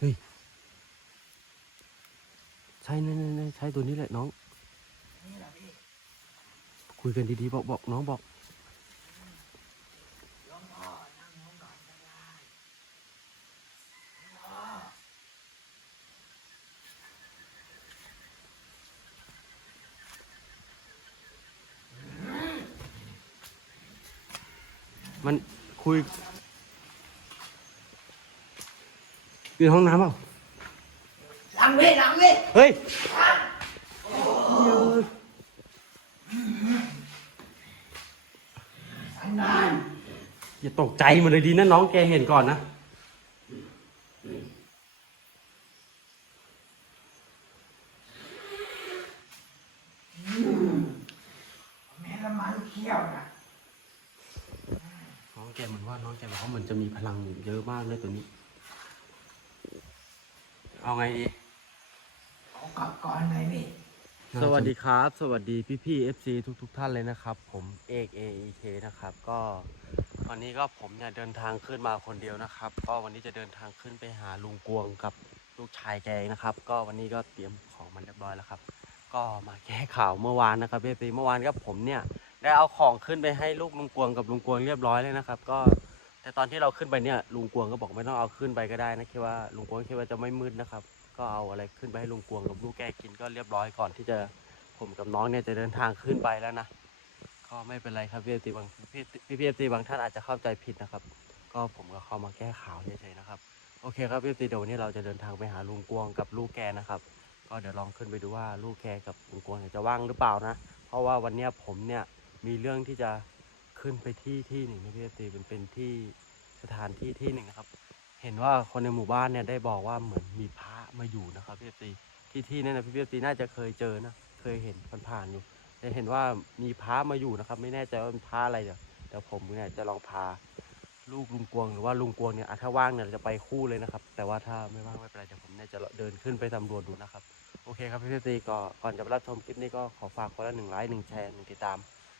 เฮ้ย ใช่นั่นๆๆใช่ตัวนี้แหละน้อง คุยกันดีๆบอกบอกน้องบอกมันคุย อยู่ในห้องน้ำเปล่าหลังพี่หลังพี่เฮ้ยอันนั้นอย่าตกใจมันเลยดีนะน้องแกเห็นก่อนนะแม่ละมันเขี้ยวนะน้องแกเหมือนว่าน้องแกบอกว่ามันจะมีพลังเยอะมากเลยตัวนี้ เอาไงดีเอากลับก่อนเลยพี่สวัสดีครับ สวัสดีพี่พี่ๆ FC ทุกทุกๆท่านเลยนะครับ ผมเอก AEK นะครับ ก็วันนี้ก็ผมเนี่ยเดินทางขึ้นมาคนเดียวนะครับ ก็วันนี้จะเดินทางขึ้นไปหาลุงกวงกับลูกชายแกเองนะครับ ก็วันนี้ก็เตรียมของมันเรียบร้อยแล้วครับ ก็มาแก้ข่าวเมื่อวานนะครับพี่เมื่อวานก็ผมเนี่ยได้เอาของขึ้นไปให้ลูกลุงกวงกับลุงกวงเรียบร้อยเลยนะครับ ก็ แต่ตอนที่เราขึ้นไปเนี่ยลุงกวงก็บอกไม่ต้องเอาขึ้นไปก็ได้นะคิดว่าลุงกวงคิดว่าจะไม่มืดนะครับ ก็เอาอะไรขึ้นไปให้ลุงกวงกับลูกแกกินก็เรียบร้อยก่อนที่จะผมกับน้องเนี่ยจะเดินทางขึ้นไปแล้วนะก็ไม่เป็นไรครับพี่ตีบางพี่พี่พี่ตีบางท่านอาจจะเข้าใจผิดนะครับ ก็ผมก็เข้ามาแก้ข่าวเฉยๆนะครับโอเคครับพี่ตีเดี๋ยวนี้เราจะเดินทางไปหาลุงกวงกับลูกแกนะครับก็เดี๋ยวลองขึ้นไปดูว่าลูกแกกับลุงกวงจะว่างหรือเปล่านะ เพราะว่าวันนี้ผมเนี่ยมีเรื่องที่จะ ขึ้นไปที่ที่หนึ่งนะพี่ตีเป็นเป็นที่สถานที่ที่หนึ่งนะครับ เห็นว่าคนในหมู่บ้านเนี่ยได้บอกว่าเหมือนมีพระมาอยู่นะครับพี่ตีที่ที่นั่นนะพี่ตีน่าจะเคยเจอนะเคยเห็นผ่านๆอยู่แต่เห็นว่ามีพระมาอยู่นะครับ ไม่แน่ใจว่าเป็นพระอะไรเดี๋ยวเดี๋ยวผมเนี่ยจะลองพาลูกลุงกวงหรือว่าลุงกวงเนี่ยถ้าว่างเนี่ยจะไปคู่เลยนะครับ แต่ว่าถ้าไม่ว่างไม่เป็นไรเดี๋ยวผมเนี่ยจะเดินขึ้นไปสำรวจดูนะครับ โอเคครับพี่ตีก็ก่อนจะรับชมคลิปนี้ก็ขอฝากคนละหนึ่งไลค์หนึ่งแชร์หนึ่งติดตาม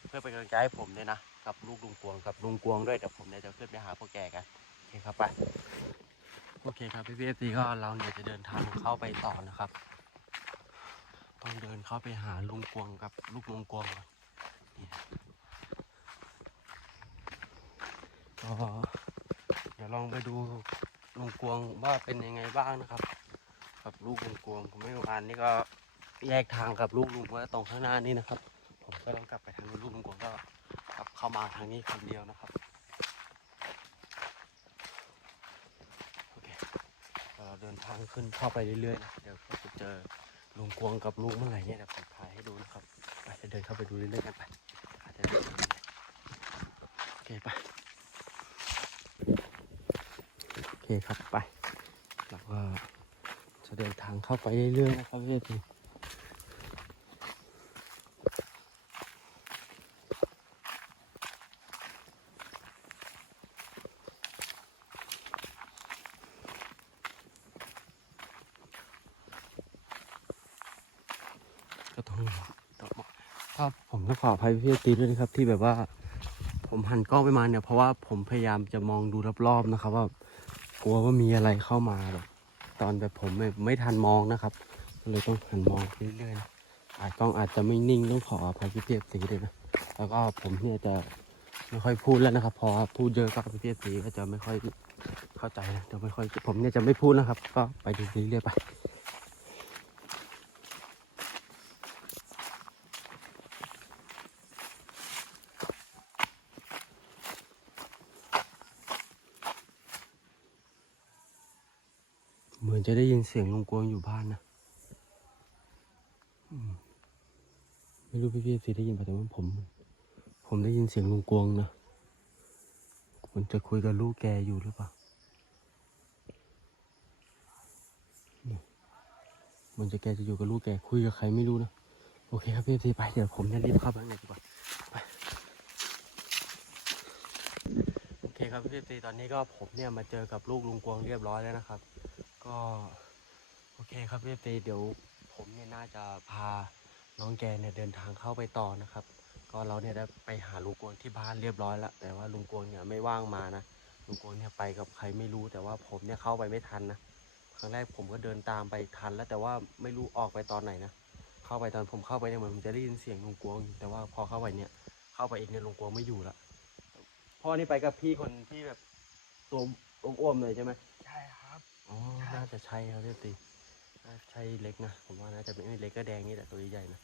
เพื่อเป็นกำลังใจให้ผมด้วยนะ กับลูกลุงกวงกับลุงกวงด้วยเดี๋ยวผมเนี่ยจะขึ้นไปหาพวกแกกันโอเคครับไปโอเคครับพี่พีตีก็เราเนี่ยจะเดินทางเข้าไปต่อนะครับ ต้องเดินเข้าไปหาลุงกวงกับลูกลุงกวงก่อนก็เดี๋ยวลองไปดูลุงกวงว่าเป็นยังไงบ้างนะครับกับลูกลุงกวงผมไม่วานนี่ก็แยกทางกับลูกลุงไว้ตรงข้างหน้านี่นะครับ ผมก็ต้องกลับไป เข้ามาทางนี้คนเดียวนะครับโอเคเราเดินทางขึ้นเข้าไปเรื่อยๆนะเดี๋ยวก็จะเจอลุงกวงกับลุงเมื่อไหร่เนี่ยเดี๋ยวผมถ่ายให้ดูนะครับไปจะเดินเข้าไปดูเรื่อยๆกันไปอาจจะโอเคไปโอเคครับไปเราก็จะเดินทางเข้าไปเรื่อยๆนะครับเพี่ทีก็ต้องต้องถ้าผมต้อง ขออภัยพี่ตีด้วยนะครับที่แบบว่า ผมหันกล้องไปมาเนี่ย เพราะว่าผมพยายามจะมองดูรอบๆนะครับว่ากลัวว่ามีอะไรเข้ามาแบบตอนแบบผมไม่ไม่ทันมองนะครับเลยต้องหันมองเรื่อยๆอาจกล้องอาจจะไม่นิ่งต้องขออภัยพี่ตีด้วยนะแล้วก็ผมเนี่ยจะไม่ค่อยพูดแล้วนะครับ พอพูดเยอะก็พี่ตีก็จะไม่ค่อยเข้าใจนะจะไม่ค่อยผมเนี่ยจะไม่พูดนะครับ ก็ไปดูเรื่อยไป เหมือน จะได้ยินเสียงลุงกวงอยู่บ้านนะไม่รู้พี่พี่สิได้ยินป่ะแต่ว่าผม ผมได้ยินเสียงลุงกวงนะมันจะคุยกับลูกแกอยู่หรือเปล่าเนี่ยมันจะแกจะอยู่กับลูกแกคุยกับใครไม่รู้นะ โอเคครับพี่พี่ไปเดี๋ยวผมจะรีบเข้าไปข้างในดีกว่าไปโอเคครับพี่พี่ตอนนี้ก็ผมเนี่ยมาเจอกับลูกลุงกวงเรียบร้อยแล้วนะครับ ก็โอเคครับพี่ตีเดี๋ยวผมเนี่ยน่าจะพาน้องแกเนี่ยเดินทางเข้าไปต่อนะครับ ก็เราเนี่ยได้ไปหาลุงกวงที่บ้านเรียบร้อยแล้วแต่ว่าลุงกวงเนี่ยไม่ว่างมานะลุงกวงเนี่ยไปกับใครไม่รู้แต่ว่าผมเนี่ยเข้าไปไม่ทันนะครั้งแรกผมก็เดินตามไปทันแล้วแต่ว่าไม่รู้ออกไปตอนไหนนะเข้าไปตอนผมเข้าไปเนี่ยเหมือนผมจะได้ยินเสียงลุงกวง แต่ว่าพอเข้าไปเนี่ยเข้าไปเองเนี่ยลุงกวงไม่อยู่ละพ่อนี่ไปกับพี่คนที่แบบตัวอ้วมๆเลยใช่ไหม อ๋อ น่าจะใช่ครับพี่ตีน่าจะใช่เล็กนะ ผมว่าน่าจะเป็นไม่เล็กก็แดงนี่แหละตัวใหญ่ๆนะ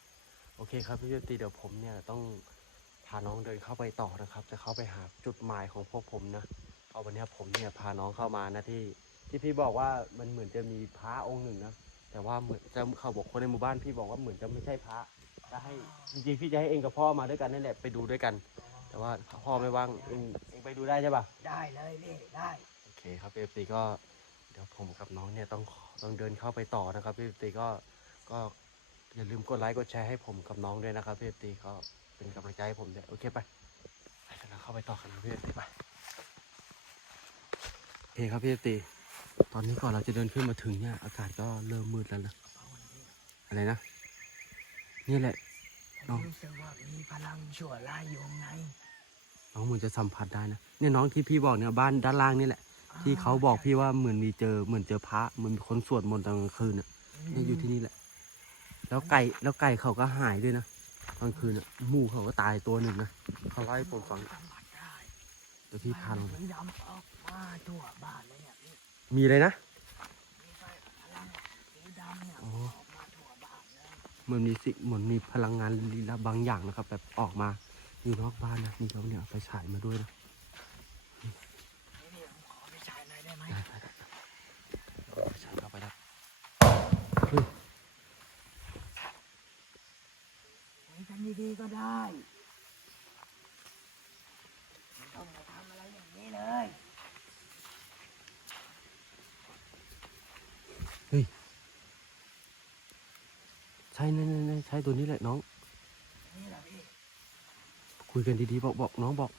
โอเคครับพี่ตีเดี๋ยวผมเนี่ยต้องพาน้องเดินเข้าไปต่อนะครับ จะเข้าไปหาจุดหมายของพวกผมนะเพราะวันเนี้ยผมเนี่ยพาน้องเข้ามานะที่ ที่พี่บอกว่ามันเหมือนจะมีพระองค์หนึ่งนะ แต่ว่าเหมือนจะเขาบอกคนในหมู่บ้านพี่บอกว่าเหมือนจะไม่ใช่พระจะให้จริงๆพี่จะให้เองกับพ่อมาด้วยกันนั่นแหละไปดูด้วยกัน แต่ว่าพ่อไม่ว่างเองเองไปดูได้ใช่ปะได้เลยพี่ได้ โอเคครับเอฟซีก็เดี๋ยวผมกับน้องเนี่ยต้องต้องเดินเข้าไปต่อนะครับเอฟซีก็ก็อย่าลืมกดไลค์กดแชร์ให้ผมกับน้องด้วยนะครับเอฟซีก็เป็นกำลังใจให้ผมด้วยโอเคไปไปกันนะเข้าไปต่อกันนะพี่เอฟซีไปโอเคครับพี่เอฟซีตอนนี้ก่อนเราจะเดินขึ้นมาถึงเนี่ย อากาศก็เริ่มมืดแล้วนะอะไรนะ นี่แหละผมรู้สึกว่ามีพลังชั่วร้ายอยู่ข้างในน้องเหมือนจะสัมผัสได้นะเนี่ยน้องที่พี่บอกเนี่ยบ้านด้านล่างนี่แหละ ที่เขาบอกพี่ว่าเหมือนมีเจอเหมือนเจอพระเหมือนมีคนสวดมนต์ตอนกลางคืนน่ะเนี่ยอยู่ที่นี่แหละ แล้วไก่แล้วไก่เขาก็หายด้วยนะตอนคืนน่ะหมูเขาก็ตายตัวหนึ่งนะเขาเล่าให้ผมฟังสัมผัสได้เดี๋ยวพี่พาลงไปสีดำออกมาทั่วบ้านเลยเนี่ยพี่มีอะไรนะมีไฟพลังสีดำเนี่ยอ๋อออกมาทั่วบ้านเลยเหมือนมีสิเหมือนมีพลังงานลี้ลับบางอย่างนะครับ แบบออกมาอยู่นอกบ้านนะนี่เขาเนี่ยเอาไปฉายมาด้วยนะ นี่พี่ผมขอไปฉายหน่อยได้ไหม ได้ได้ได้เอาไปฉายเข้าไปได้เฮ้ย คุยกันดีๆก็ได้ไม่ต้องมาทำอะไรอย่างนี้เลย ใช่แน่ๆๆใช่ตัวนี้แหละน้อง คุยกันดีๆบอกบอกน้องบอก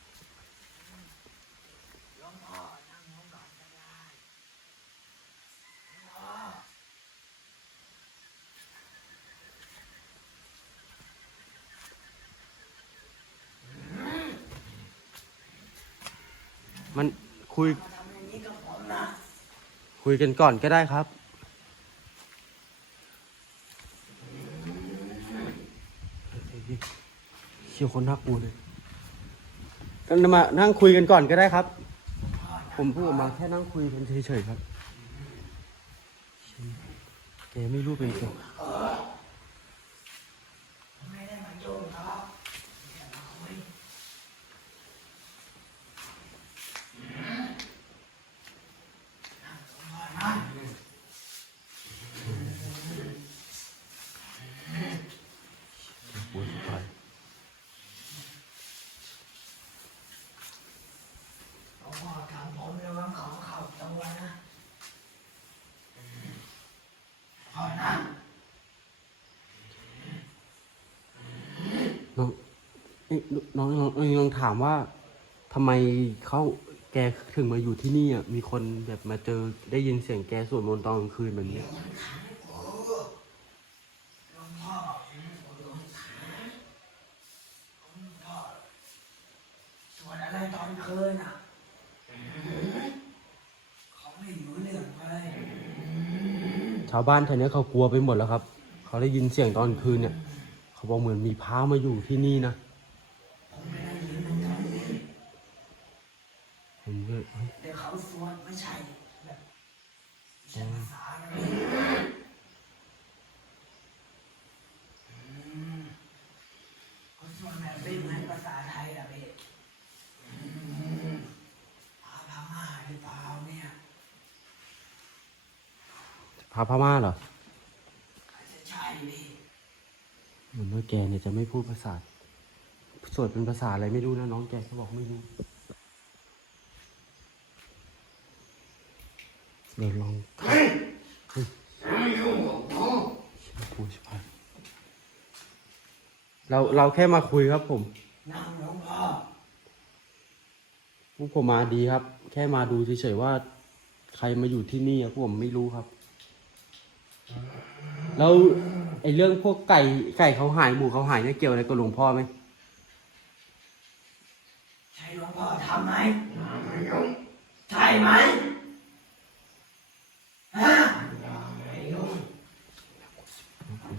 มันคุย คุยกันก่อนก็ได้ครับ เชี่ยวคนน่ากลัวเลยกันมานั่งคุยกันก่อนก็ได้ครับ ผมพูดออกมาแค่นั่งคุยกันเฉยๆครับแกไม่รู้เป็นไงไม่ได้มายุ่งครับเดี๋ยวเราคุย ปวดสุดท้าย หลวงพ่อทำผมระวังของเข้าตัวนะพ่อนั่ง น้องเอ้ยน้องน้องน้องลองถามว่าทำไมเขาแกถึงมาอยู่ที่นี่อะมีคนแบบมาเจอได้ยินเสียงแกสวดมนต์ตอนกลางคืนแบบนี้หลวงพ่อหลวงพ่อหลวงพ่อสวดอะไรตอนคืนอะเขาไม่รู้เรื่องเลยชาวบ้านแถวเนี้ยเขากลัวไปหมดแล้วครับ เขาได้ยินเสียงตอนคืนเนี่ย เขาบอกเหมือนมีพระมาอยู่ที่นี่นะผมก็เฮ้ยแต่เขาสวดไม่ใช่แบบใช่ภาษาเขาสวดแบบไม่เหมือนภาษาไทยอะพี่อืมพาพม่าหรือเปล่าเนี่ยพระพม่าเหรอ อาจจะใช่พี่ เหมื อนว่าแกเนี่ยจะไม่พูดภาษา สวดเป็นภาษาอะไรไม่รู้นะน้องแกเขาบอกไม่รู้ เดี๋ยวลองเฮ้ยพูดชิบหายเราเราแค่มาคุยครับผมนั่งหลวงพ่อพวกผมมาดีครับ แค่มาดูเฉยๆว่า ใครมาอยู่ที่นี่อะพวกผมไม่รู้ครับ แล้ว ไอเรื่องพวกไก่ไก่เขาหายหมูเขาหายเนี่ยเกี่ยวอะไรกับหลวงพ่อไหมใช่หลวงพ่อทำไหมไม่ยุ่งใช่ไหมฮะไม่ยุ่ง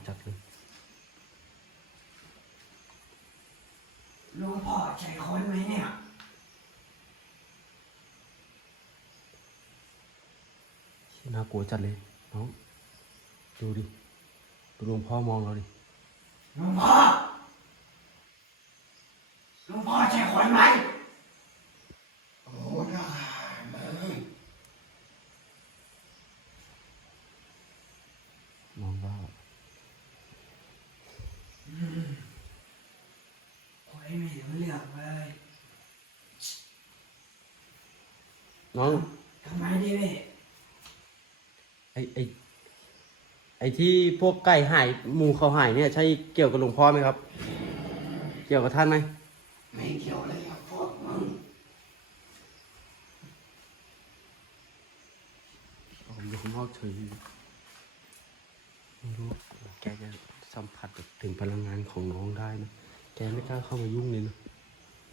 จับเลยหลวงพ่อใช่คนไหมเนี่ยน่ากลัวจัดเลยน้องดูดิ ดูหลวงพ่อมองเราดิหลวงพ่อหลวงพ่อใช่คนไหมโอ้ได้เลยมองว่าโอ้ยไม่เห็นเรื่องเลยน้องทำไมดิพี่ไอไอ ไอ้ที่พวกไก่หายหมูเขาหายเนี่ยใช่เกี่ยวกับหลวงพ่อไหมครับ เกี่ยวกับท่านไหมไม่เกี่ยวเลยกับพวกมึงผมอยู่ข้างนอกเฉยไม่รู้แกจะสัมผัสถึงพลังงานของน้องได้นะแกไม่กล้าเข้ามายุ่งเลยนะ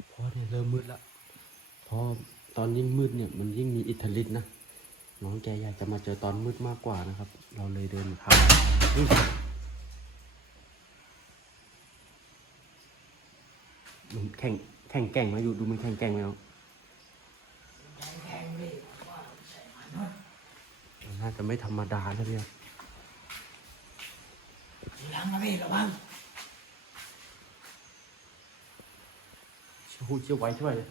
เพราะเนี่ยเริ่มมืดละเพราะตอนยิ่งมืดเนี่ยมันยิ่งมีอิทธิฤทธิ์นะ น้องแกอยากจะมาเจอตอนมืดมากกว่านะครับ เราเลยเดินทางอุ๊ยมันแข่งแข่งแกร่งไหมาอยู่ดูมันแข่งแกร่งไหมเนาะแข็งแข็งพี่ว่าใช่มนุษย์มันน่าจะไม่ธรรมดานะพี่ทีหลังนะพี่ระวังเชี่ยวหูเชี่ยวไว้ช่วยเลย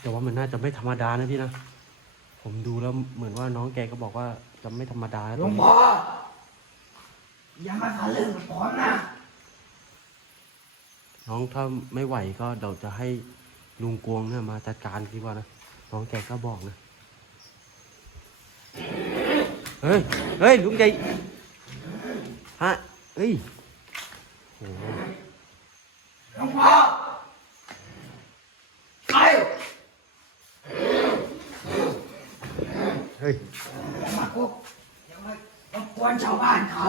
แต่ว่ามันน่าจะไม่ธรรมดานะพี่นะ ผมดูแล้วเหมือนว่าน้องแกก็บอกว่าจะไม่ธรรมดาหลตรวงงนี้พ่ออย่ามาทะลึ่งกับผมนะน้องถ้าไม่ไหวก็เดี๋ยวจะให้ลุงกวงเนี่ยมาจัดการดีกว่านะน้องแกก็บอกนะเฮ้ยเฮ้ยลุงใจฮะเฮ้ยโอ้โหหลวงพ่อไป เฮ้ยอย่ามาคุกอย่ามารบกวนชาวบ้านเขา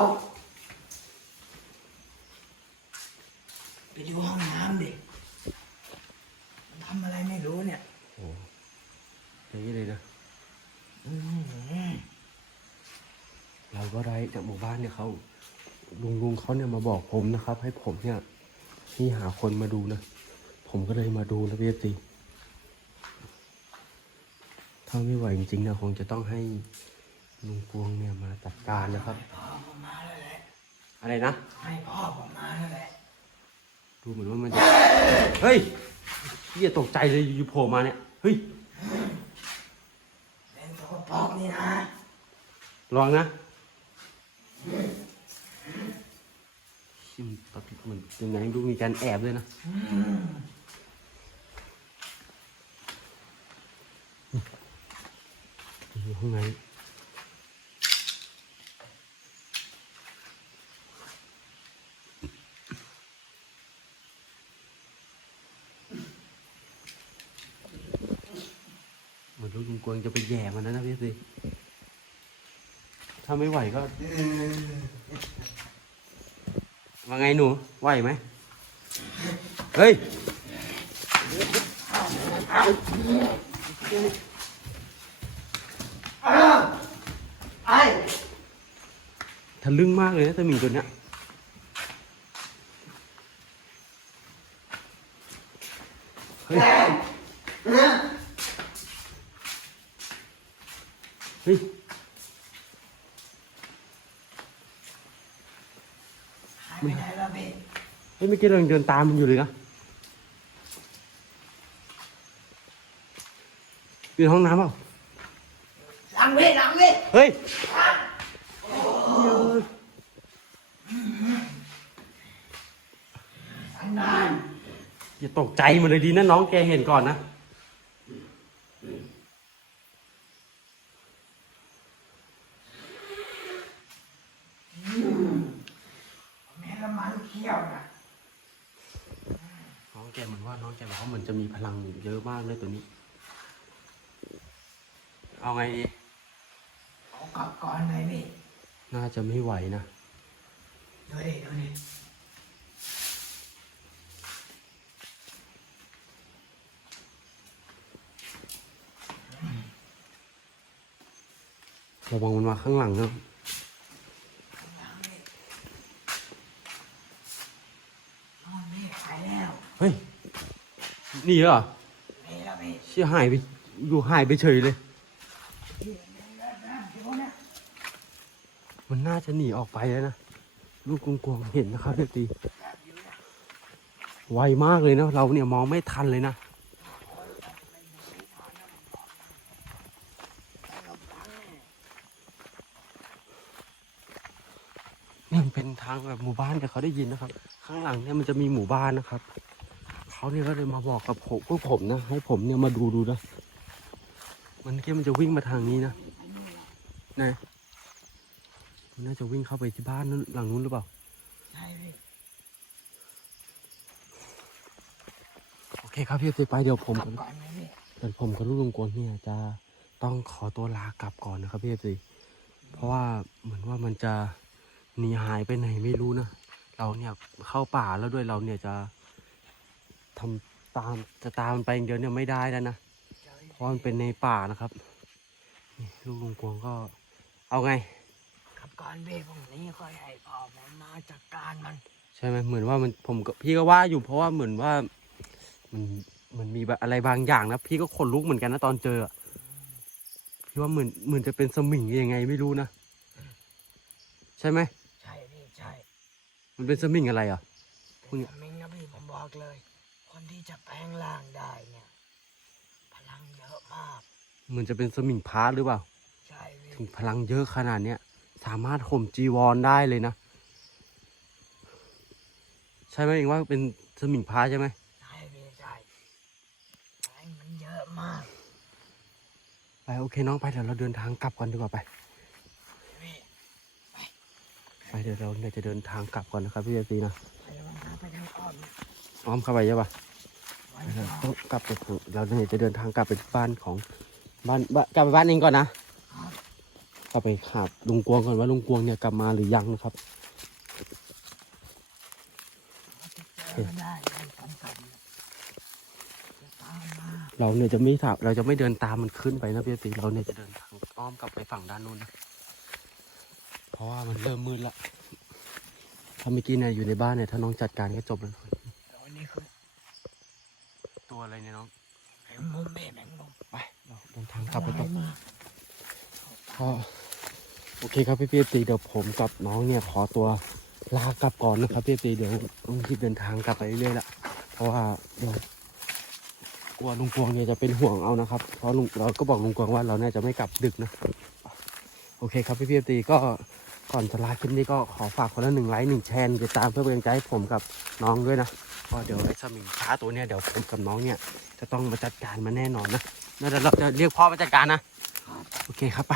ไปดูห้องน้ำดิมันทำอะไรไม่รู้เนี่ยโอ้โหอย่างนี้เลยนะอื้อเราก็ได้จากหมู่บ้านเนี่ยเขาลุงลุงเขาเนี่ยมาบอกผมนะครับ ให้ผมเนี่ยนี่หาคนมาดูนะ ผมก็เลยมาดูนะพี่ตี ถ้าไม่ไหวจริงๆเนี่ยคงจะต้องให้ลุงกวงเนี่ยมาจัดการนะครับ พ่อผมมาแล้วแหละ อะไรนะ ให้พ่อผมมาแล้วแหละ ดูเหมือนว่ามันจะ เฮ้ยพี่ตกใจเลยอยู่ๆโผล่มาเนี่ย เฮ้ยเป็นสกปรกนี่นะ ลองนะชิมตอนเหมือนยังไงดูมีการแอบเลยนะ อยู่ ข้างในเหมือนลูกลุงกวงจะไปแย่มันนะนะพี่สิถ้าไม่ไหวก็ ว่าไงหนู ไหวไหม เฮ้ย ไอ้ทะลึ่งมากเลยนะสมิงตัวเนี้ยเฮ้ยเออเฮ้ยหายไปไหนแล้วพี่เฮ้ยเมื่อกี้เรายังเดินตามมันอยู่เลยนะอยู่ในห้องน้ำเปล่า หลังพี่หลังพี่เฮ้ยสันดานอย่าตกใจมันเลยดีนะน้องแกเห็นก่อนนะแม่ละมันเขี้ยวนะน้องแกเหมือนว่าน้องแกบอกว่ามันจะมีพลังเยอะมากเลยตัวนี้ เอาไงดี เอากลับก่อนเลยพี่น่าจะไม่ไหวนะ ดูดิดูดิระวังมันมาข้างหลังนะหลังพี่นอนพี่ไปแล้วเฮ้ย นี่เหรอนี่แล้วพี่ เชี่ยหายไป อยู่หายไปเฉยเลย พี่เป็นไร มั น่าจะหนีออกไปแล้วนะ ลูกกงกวงเห็นนะครับเอฟซีแอบอยู่เนี่ยไวมากเลยนะ เราเนี่ยมองไม่ทันเลยนะนี่เป็นทางแบบหมู่บ้านแต่เขาได้ยินนะครับ ข้างหลังเนี่ยมันจะมีหมู่บ้านนะครับ เขาเนี่ยก็เลยมาบอกกับผมพวกผมนะ ให้ผมเนี่ยมาดูดูนะมันแค่มันจะวิ่งมาทางนี้นะนะ มันน่าจะวิ่งเข้าไปที่บ้านนั้นหลังนู้นหรือเปล่า ใช่พี่โอเคครับพี่เอฟซีไปเดี๋ยวผมกลับกับก่อนไหมพี่เดี๋ยวผมกับลูกลุงกวนเนี่ยจะต้องขอตัวลากลับก่อนนะครับพี่เอฟซีเพราะว่าเหมือนว่ามันจะหนีหายไปไหนไม่รู้นะเราเนี่ยเข้าป่าแล้วด้วยเราเนี่ยจะทำตามจะตามมันไปอย่างเดียวเนี่ยไม่ได้แล้วนะใช่เพราะมันเป็นในป่านะครับนี่ลูกลุงกวงก็เอาไง กลับก่อนพี่พรุ่งนี้ค่อยให้พ่อผมมาจัดการมัน ใช่ไหมเหมือนว่ามันผมก็พี่ก็ว่าอยู่เพราะว่าเหมือนว่า มันมันมีแบบอะไรบางอย่างนะพี่ก็ขนลุกเหมือนกันนะตอนเจออะพี่ว่าเหมือนเหมือนจะเป็นสมิงยังไงไม่รู้นะใช่ไหมใช่พี่ใช่มันเป็นสมิงอะไรอะพวกเป็นเนี้ยสมิงนะพี่ผมบอกเลย คนที่จะแปลงร่างได้เนี่ย พลังเยอะมาก เหมือนจะเป็นสมิงพาร์ทหรือเปล่า ใช่พี่ถึงพลังเยอะขนาดเนี้ย สามารถข่มจีวรได้เลยนะ ใช่ไหมเองว่าเป็นสมิงพาร์ทใช่ไหมใช่พี่ใช่แปลงมันเยอะมากไปโอเคน้องไปเดี๋ยวเราเดินทางกลับก่อนดีกว่าไปพี่ไปเดี๋ยวเราเนี่ยจะเดินทางกลับก่อนนะครับพี่เอซีนะไปลองหาไปทางอ้อมนะอ้อมเข้าไปใช่ปะไว้เราก่อนต้องกลับไปถึงเราเนี่ยจะเดินทางกลับไปที่บ้านของบ้านบ้านกลับไปบ้านเองก่อนนะ ครับกลับไปหาลุงกวงก่อนว่าลุงกวงเนี่ยกลับมาหรือยังนะครับเจอได้ในสำคัญนะจะตามมาเราเนี่ยจะไม่ถาเราจะไม่เดินตามมันขึ้นไปนะพี่ตีเราเนี่ยจะเดินทางอ้อมกลับไปฝั่งด้านนู้นนะเพราะว่ามันเริ่มมืดละถ้าเมื่อกี้เนี่ยอยู่ในบ้านเนี่ยถ้าน้องจัดการก็จบแล้วแล้ววันนี้คือตัวอะไรเนี่ยน้องแมงมุมเบ้แมงมุมไปเราเดินทางกลับไปต่ออะไรมาก็ โอเคครับพี่พี่ตีเดี๋ยวผมกับน้องเนี่ยขอตัวลากลับก่อนนะครับพี่ตีเดี๋ยวต้องรีบเดินทางกลับไปเรื่อยๆละเพราะว่าเดี๋ยวกลัวลุงกวงเนี่ยจะเป็นห่วงเอานะครับ เพราะลุงเราก็บอกลุงกวงว่าเราเนี่ยจะไม่กลับดึกนะโอเคครับพี่พี่ตีก็ก่อนจะลาคลิปนี้ก็ขอฝากคนละหนึ่งไลค์หนึ่งแชร์ติดตามเพื่อเป็นกำลังใจให้ผมกับน้องด้วยนะก็เดี๋ยวไอ้สมิงช้าตัวเนี่ยเดี๋ยวผมกับน้องเนี่ยจะต้องมาจัดการมันแน่นอนนะแล้วเดี๋ยวเราจะเรียกพ่อมาจัดการนะโอเคครับไป